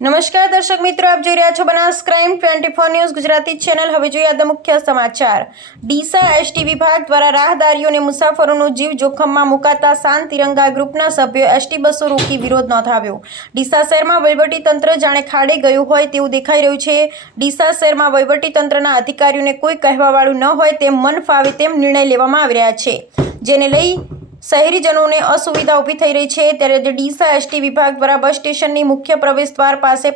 નમસ્કાર દર્શક મિત્રો, આપ જોઈ રહ્યા છો Banas crime 24 news Gujarati channel. હવે જોઈએ આજના મુખ્ય સમાચાર। ડીસા એસટી વિભાગ દ્વારા રાહદારીઓ અને મુસાફરોનો જીવ જોખમમાં મુકાતા શાંત તિરંગા ગ્રુપના સભ્યોએ એસટી બસો રોકી વિરોધ નોંધાવ્યો। ડીસા શહેરમાં વહીવટીતંત્ર જાણે ખાડે ગયું હોય તેવું દેખાઈ રહ્યું છે। ડીસા શહેરમાં વહીવટીતંત્રના અધિકારીઓને કોઈ કહેવાવાળું ન હોય તેમ મન ફાવે તેમ નિર્ણય લેવામાં આવી રહ્યા છે, જેને લઈ શહેરીજનોને અસુવિધા ઊભી થઈ રહી છે। ત્યારે ડીસા એસટી વિભાગ દ્વારા બસ સ્ટેશનની મુખ્ય પ્રવેશદ્વાર પાસે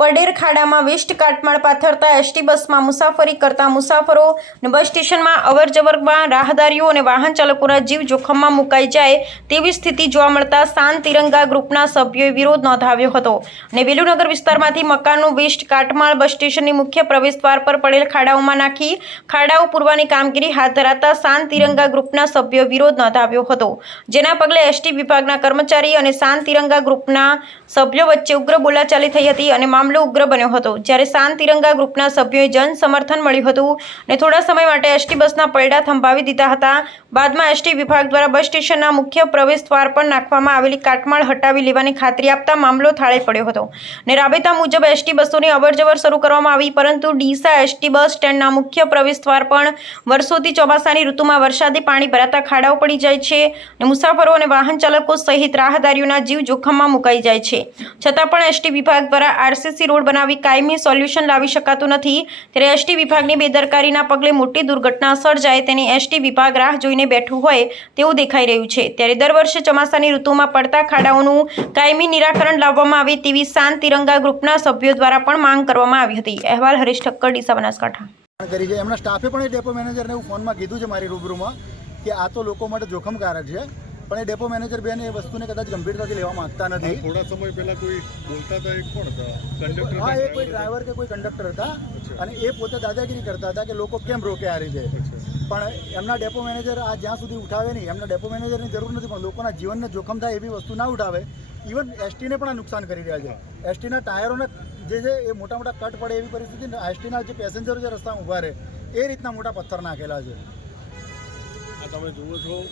પડેર ખાડામાં વેસ્ટ કાટમાળ પાથરતા એસટી બસમાં મુસાફરી કરતા મુસાફરો અને બસ સ્ટેશનમાં અવરજવરમાં રાહદારીઓ અને વાહન ચાલકોના જીવ જોખમમાં મુકાઈ જાય તેવી સ્થિતિ જોવા મળતા શાંત તિરંગા ગ્રુપના સભ્યોએ વિરોધ નોંધાવ્યો હતો અને વેલુનગર વિસ્તારમાંથી મકાનનું વેસ્ટ કાટમાળ બસ સ્ટેશનની મુખ્ય પ્રવેશદ્વાર પર પડેલ ખાડાઓમાં નાખી ખાડાઓ પૂરવાની કામગીરી હાથ ધરાતા શાંત તિરંગા ગ્રુપના સભ્યોએ વિરોધ નોંધાવ્યો હતો, જેના પગલે એસટી વિભાગના કર્મચારી અને શાંત તિરંગા ગ્રુપના સભ્યો વચ્ચે ઉગ્ર બોલાચાલી થઈ હતી અને મામલો ઉગ્ર બન્યો હતો। જ્યારે શાંત તિરંગા ગ્રુપના સભ્યોએ જન સમર્થન મળ્યું હતું અને થોડા સમય માટે એસટી બસના પૈડા થંભાવી દીધા હતા। બાદમાં એસટી વિભાગ દ્વારા બસ સ્ટેશનના મુખ્ય પ્રવેશદ્વાર પર નાખવામાં આવેલી કાટમાળ હટાવી લેવાની ખાતરી આપતા મામલો થાળે પડ્યો હતો અને રાબેતા મુજબ એસટી બસોની અવરજવર શરૂ કરવામાં આવી, પરંતુ ડીસા એસટી બસ સ્ટેન્ડના મુખ્ય પ્રવેશદ્વાર પણ વર્ષોથી ચોમાસાની ઋતુમાં વરસાદી પાણી ભરાતા ખાડાઓ પડી જાય છે અને મુસાફરો અને વાહન ચાલકો સહિત રાહદારીઓના જીવ જોખમમાં મુકાઈ જાય છે। છતાં પણ એસટી વિભાગ દ્વારા આરસીસી રોડ બનાવી કાયમી સોલ્યુશન લાવી શકાતું નથી। ત્યારે એસટી વિભાગની બેદરકારીના પગલે મોટી દુર્ઘટના સર્જાય તેની એસટી વિભાગ રાહ જોઈને બેઠું હોય તેવું દેખાઈ રહ્યું છે। ત્યારે દર વર્ષે ચોમાસાની ઋતુમાં પડતા ખાડાઓનું કાયમી નિરાકરણ લાવવામાં આવે તેવી શાંત તિરંગા ગ્રુપના સભ્યો દ્વારા પણ માંગ કરવામાં આવી હતી। અહેવાલ હરીશ ઠક્કર, ડીસા, બનાસકાંઠા। કરી છે એમના સ્ટાફે પણ એ ડેપો મેનેજરને એવું ફોનમાં કીધું છે મારી રૂબરૂમાં કે આ તો લોકો માટે જોખમકારક છે, પણ એ ડેપો મેનેજર બેન એ વસ્તુને કદાચ ગંભીરતાથી લેવા માંગતા નથી। થોડા સમય પહેલા કોઈ બોલતા હતા, એ કોણ હતા? કંડક્ટર? હા, એ કોઈ ડ્રાઈવર કે કોઈ કંડક્ટર હતા અને એ પોતે દાદાગીરી કરતા હતા કે લોકો કેમ રોકે આ રીતે, પણ એમના ડેપો મેનેજર આ જ્યાં સુધી ઉઠાવે નહીં, એમના ડેપો મેનેજરની જરૂર નથી, પણ લોકોના જીવનને જોખમ થાય એવી વસ્તુ ના ઉઠાવે। ઇવન એસટીને પણ આ નુકસાન કરી રહ્યા છે। એસટીના ટાયરોને જે છે એ મોટા મોટા કટ પડે એવી પરિસ્થિતિ, એસટીના જે પેસેન્જરો જે રસ્તામાં ઊભા રહે એ રીતના મોટા પથ્થર નાખેલા છે। આ તમે જુઓ છો।